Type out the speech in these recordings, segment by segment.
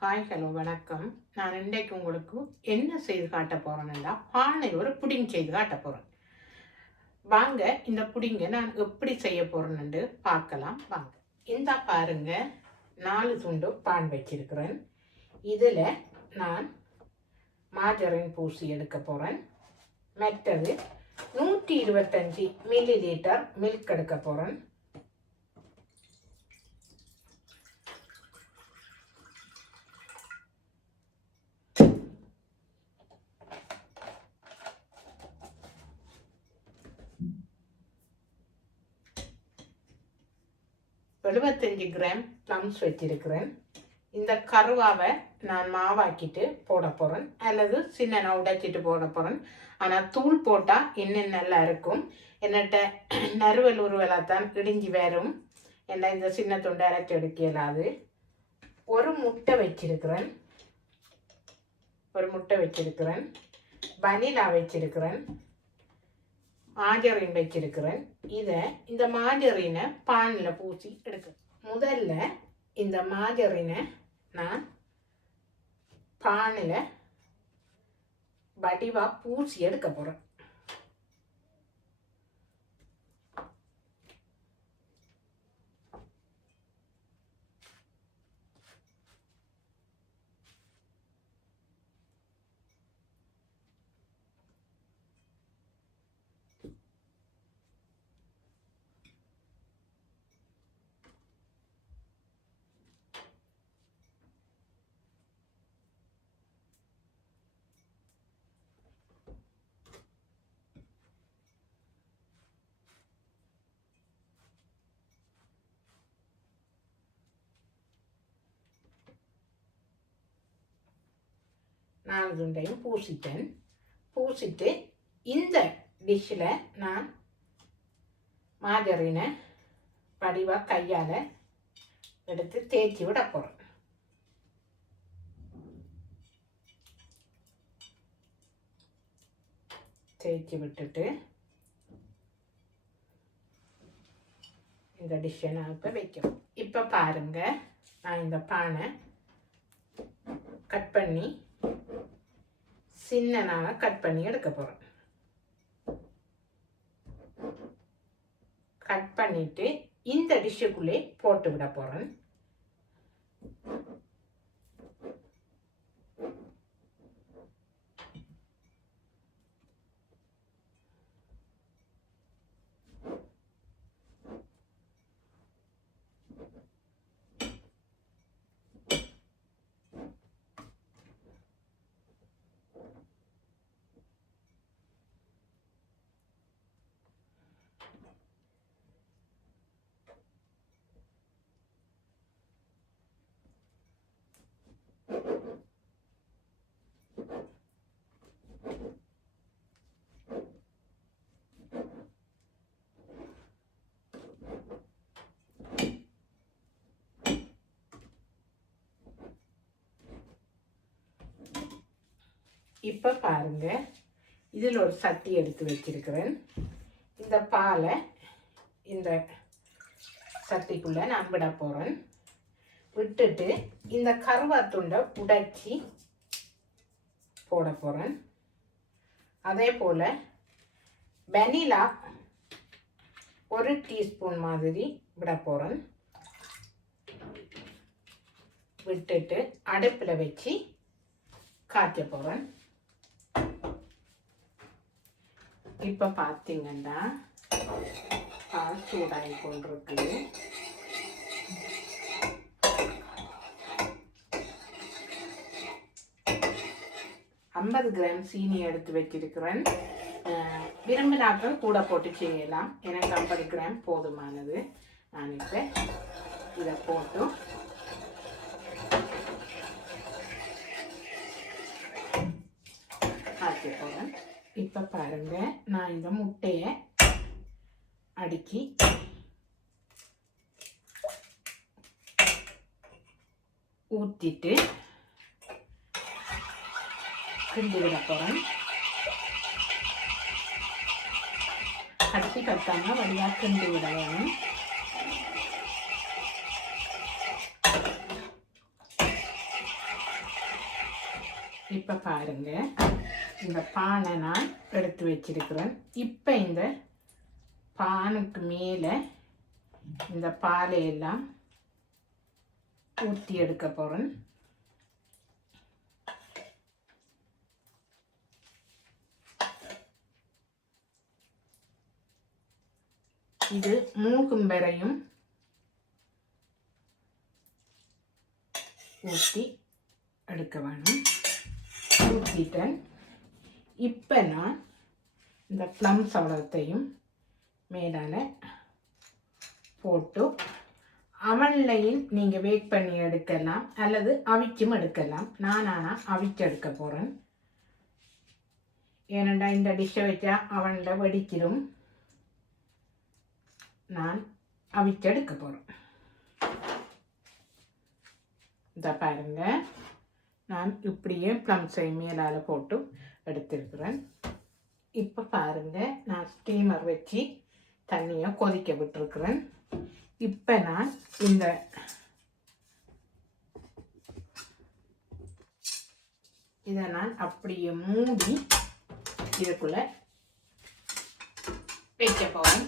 Hi hello வணக்கம். நான் இன்றைக்கு உங்களுக்கு என்ன செய்து காட்ட போகிறேன்னா, பானையில் ஒரு புடிங் செய்து காட்ட போகிறேன். வாங்க இந்த புடிங்கை நான் எப்படி செய்ய போகிறேன்னு பார்க்கலாம் வாங்க. இந்த பாருங்க, 4 துண்டு பான் வச்சிருக்கிறேன். இதில் நான் மாஜரின் பூசி எடுக்க போகிறேன். மற்றது 125 மில்லி லிட்டர் மில்க் எடுக்க போகிறேன். எழுபத்தஞ்சு கிராம் ப்ளம்ஸ் வச்சிருக்கிறேன். இந்த கருவாவை நான் மாவாக்கிட்டு போட போகிறேன், அல்லது சின்ன உடைச்சிட்டு போட போகிறேன். ஆனால் தூள் போட்டால் இன்னும் நல்லா இருக்கும். என்னட்ட நறுவல் உருவலாத்தான் இடிஞ்சி வரும். என்ன இந்த சின்ன துண்டை அரைச்சி எடுக்க இயலாது. ஒரு முட்டை வச்சிருக்கிறேன். வனிலா வச்சிருக்கிறேன். மாஜரின் வச்சிருக்கிறேன். இந்த மாஜரினை பானில் பூசி எடுக்க. முதல்ல இந்த மாஜரினை நான் பானில் வடிவாக பூசி எடுக்க போகிறேன். நாலு துண்டையும் பூசிட்டு இந்த டிஷ்ஷில் நான் மாஜரினை வடிவாக கையால் எடுத்து தேய்ச்சி விட போகிறேன். தேய்ச்சி விட்டுட்டு இந்த டிஷ்ஷை நான் இப்போ வைக்கிறேன். இப்போ பாருங்கள், நான் இந்த பானை கட் பண்ணி சின்னனாக கட் பண்ணி எடுக்க போகிறேன். கட் பண்ணிட்டு இந்த டிஷ்ஷுக்குள்ளே போட்டு விட போகிறேன். இப்போ பாருங்க, இதில் ஒரு சட்டி எடுத்து வச்சிருக்கிறேன். இந்த பாலை இந்த சட்டிக்குள்ளே நான் விட போகிறேன். விட்டுட்டு இந்த கருவாத்துண்டை உடைச்சி போட போகிறேன். அதே போல் வெனிலா 1 டீஸ்பூன் மாதிரி விட போகிறேன். விட்டுட்டு அடுப்பில் வச்சு காய்ச்ச போகிறேன். இப்போ பார்த்தீங்கன்னா பால் சூடாகி கொண்டிருக்குது. ஐம்பது கிராம் சீனி எடுத்து வச்சிருக்கிறேன். விரும்பினாக்கள் கூட போட்டு செய்யலாம். எனக்கு 50 கிராம் போதுமானது. நான் இப்போ இதை போட்டு காய்ச்ச போகிறேன். இப்போ பாருங்க, நான் இந்த முட்டையை அடுக்கி ஊற்றிட்டு கிண்டி விட போகிறேன். கட்டி கட்டாமல் வழியாக கிண்டி விட வேணும். இப்போ பாருங்க, இந்த பானை நான் எடுத்து வச்சிருக்கிறேன். இப்போ இந்த பானுக்கு மேலே இந்த பாலையெல்லாம் ஊற்றி எடுக்க போகிறேன். இது மூகும் வரையும் ஊற்றி எடுக்க வேணும். ஊற்றிட்டேன். இப்போ நான் இந்த ப்ளம் சவளத்தையும் மேலால் போட்டு அவன்லையும் நீங்கள் வெயிட் பண்ணி எடுக்கலாம் அல்லது அவிச்சும் எடுக்கலாம். நான் ஆனால் அவிச்சு எடுக்க போகிறேன். ஏனெண்டா இந்த டிஷ்ஷை வச்சா அவனில் வெடிச்சிடும். நான் அவிச்சு எடுக்க போகிறேன். இதை பாருங்க, நான் இப்படியே ப்ளம்ஸை மேலால் போட்டு எடுத்திருக்கிறேன். இப்போ பாருங்க, நான் ஸ்டீமர் வச்சு தண்ணியை கொதிக்க விட்டுருக்குறேன். இப்போ நான் இதை நான் அப்படியே மூடி இதுக்குள்ள வைக்க போகிறேன்.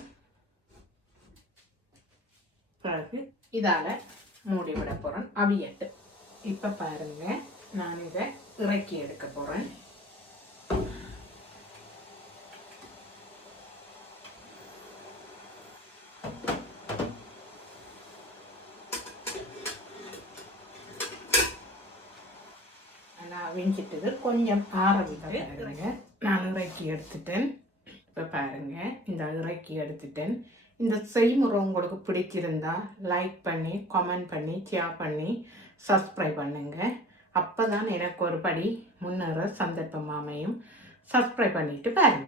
பிறகு இதால் மூடி விட போகிறேன் அவியட்டு. இப்போ பாருங்க, நான் இதை இறக்கி எடுக்க போகிறேன். வெஞ்சிட்டது கொஞ்சம் ஆரம்பிக்கிறேங்க. நான் இறக்கி எடுத்துட்டேன். இப்போ பாருங்க, இந்த இறக்கி எடுத்துட்டேன். இந்த செய்முறை உங்களுக்கு பிடிச்சிருந்தா லைக் பண்ணி, கமெண்ட் பண்ணி, ஷேர் பண்ணி, சப்ஸ்கிரைப் பண்ணுங்க. அப்போ தான் எனக்கு ஒரு படி முன்னேற சந்தர்ப்பம் அமையும். சப்ஸ்கிரைப் பண்ணிட்டு பாருங்க.